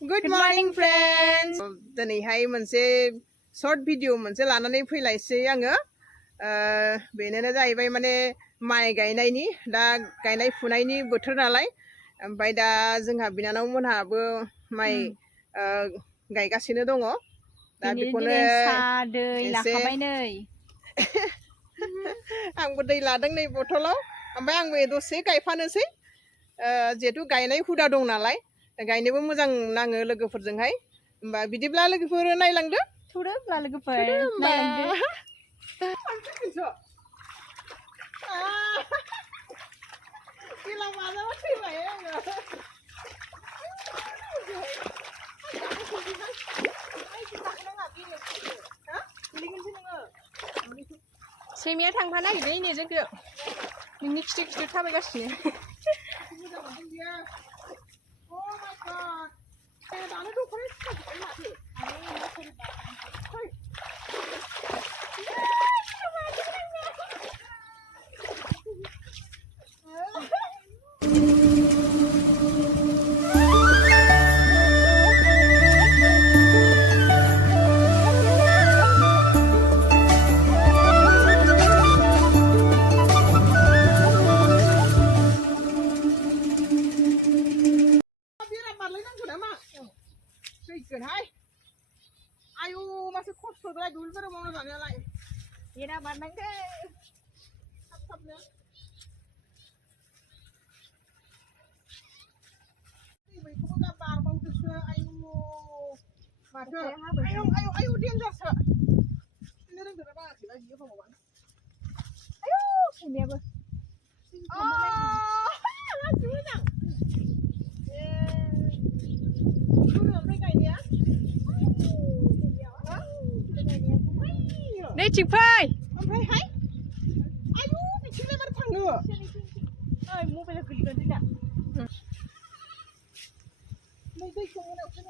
Good morning friends. दिनैहाय मोनसे short video मोनसे लानानै फैलायसै आङो बेनो जाहैबाय माने माइ गायनायनि दा गायनाय फुनायनि बोथोर नालाय ओमफ्राय दा जोंहा बिनानाव मोनहाबो माइ गायगासिनो दङ दा बेखौनो एसे आंबो दै लादों नै बथलाव ओमफ्राय आंबो दसे गायफानोसै जिहेतु गायनाय हुदा दं नालाय गायनोबो मोजां नाङो लोगोफोरजोंहाय होमबा बिदिब्ला लोगोफोर नायलांदो थौदोब्ला लोगोफोर नायलांदो सैमाया थांफा नागिरबाय नै जोंखौ नोंनि खिथु खिथु थाबायगासिनो आयु मासे खस्थ'द्राय दुब्लिफोराव मावना जानायालाय एरा बारनांगौ थाब थाबनो बैखौबो दा बारबावदोसो आयु माथो आयु आयु आयु देन्जारसो बिनो रोंगोना बाङाखैबा बियो हमावबा आयु सैमायाबो मानसि मोजां ओमफ्राय गायनाया नै थिग फै ओमफ्रायहाय आयु बिथिंलाय मारै थांनो ओइ मबाइला गोलैगोन जोंना नै दैखौ उनावसो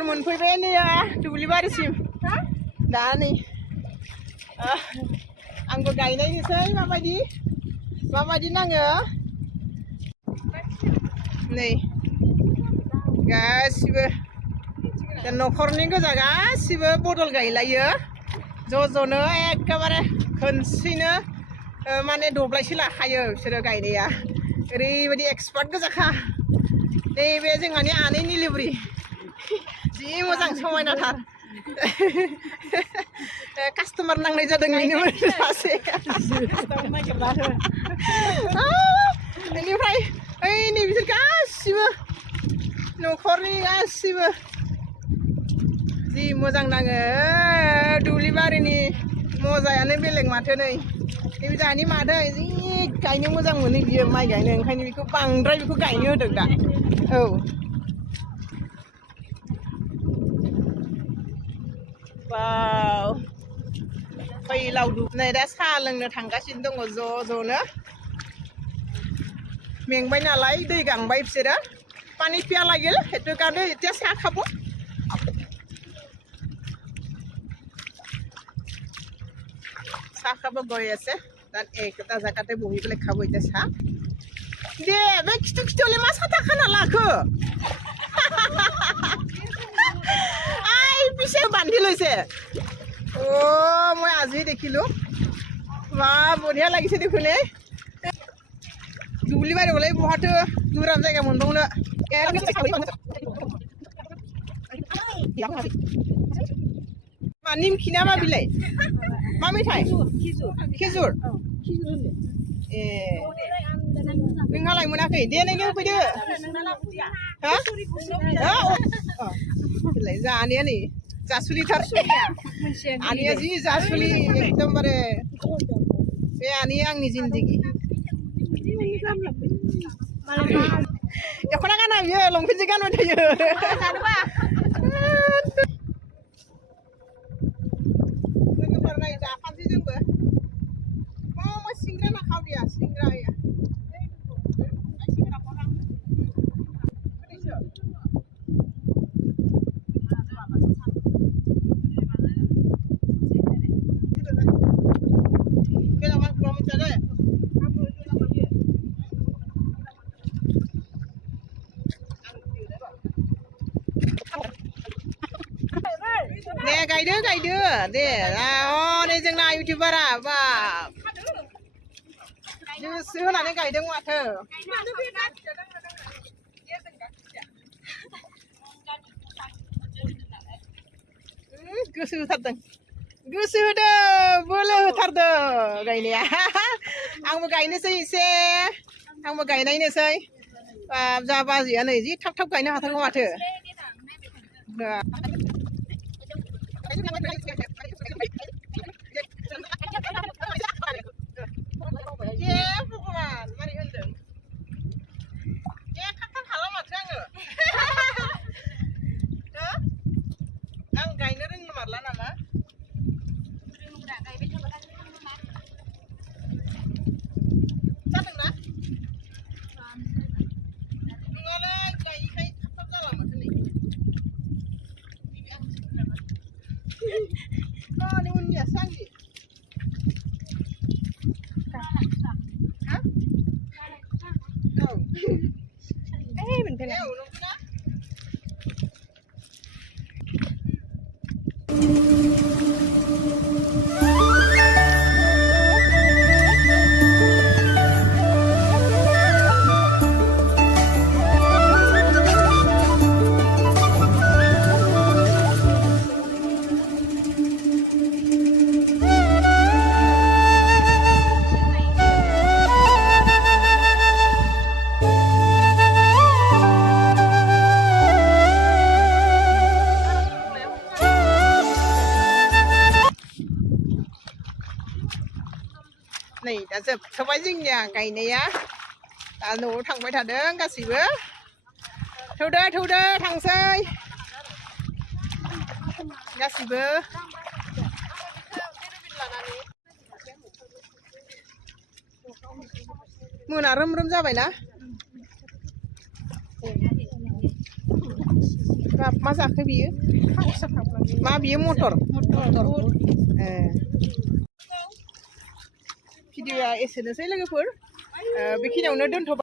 महर मोनफैबाय नै दुब्लिबारिसिम दा नै आंबो गायनायनोसै माबायदि नाङो नै गासिबो न'खरनि गोजा गासिबो बदल गायलायो ज'नो एखेबारे खनसेनो माने दब्लायसे लाखायो बिसोरो गायनाया ओरैबायदि एक्सपार्ट गोजाखा नैबे जोंहानि आनै निलिब्रि जि मोजां समायनाथार कास्टमार नांनाय जादों बेनो सासे बेनिफ्राय ओइ नै बिसोर गासिबो न'खरनि गासिबो जि मोजां नाङो दुब्लिबारिनि मजायानो बेलेग माथो नै नैबे जोंहानि मादै जि गायनो मोजां मोनो बियो माइ गायनो ओंखायनो बेखौ बांद्राय बेखौ गायनो होदों दा औ वाव फैलाव नै दा साहा लोंनो थांगासिनो दङ ज'नो मेंबाय नालाय दै गांबाय बिसोरो पानी पिया লাগিল সেইটো কাৰণে এতিয়া চাহ খাব চাহ খাব গৈ আছে তাত একটা জায়গাতে বহি পেলাই খাব এতিয়া চাহ দে বে খিটুলে मा साथा खाना लाखो आइ पिसे बांधि লৈছে ओ মই আজি দেখিলো বা বঢ়িয়া লাগিছে দেখুনে दुब्लिबारि बोलाय बहाथो गोरान जायगा मोनबावनो मा निमखि ना मा बिलाइ मा मेथाइ खेजुर ए नोंहालाय मोनाखै दे नों होफैदो हा बिलाइ जानाया नै जासुलिथार आनैया जि जासुलि एकदमबारे बे आनैया आंनि जिन्दगि दख'ना गाना बियो लंपेन्टसो गानबाय थायो लोगोफोर नाय जाफानोसै जोंबो मा सिंग्रा ना खावदिया सिंग्राया दे गायदो दे नै जोंना इउटिउबारा बा गोसो होनानै गायदों माथो गोसो होथारदों गोसो होदों बोलो होथारदों गायनाया आंबो गायनोसै एसे आंबो गायनायनोसै जा बाजैया नै जि थाब गायनो हाथारगौ माथो आं गायनो रोंनो मारला नामा जादोंना नङालाय गायैखाय थाब जाला माथो नै नै उननियासो आंनि औ मोनफैना औ नंगौना नै दा जोबथ'बाय जोंनिया गायनाया दा न'आव थांबाय थादों गासैबो थौदो थांसै गासैबो मोना रोम जाबायना बाब मा जाखो बियो मा बियो मटर भिडिअ'आ एसेनोसै लोगोफोर बेखिनियावनो दोनथ'बाय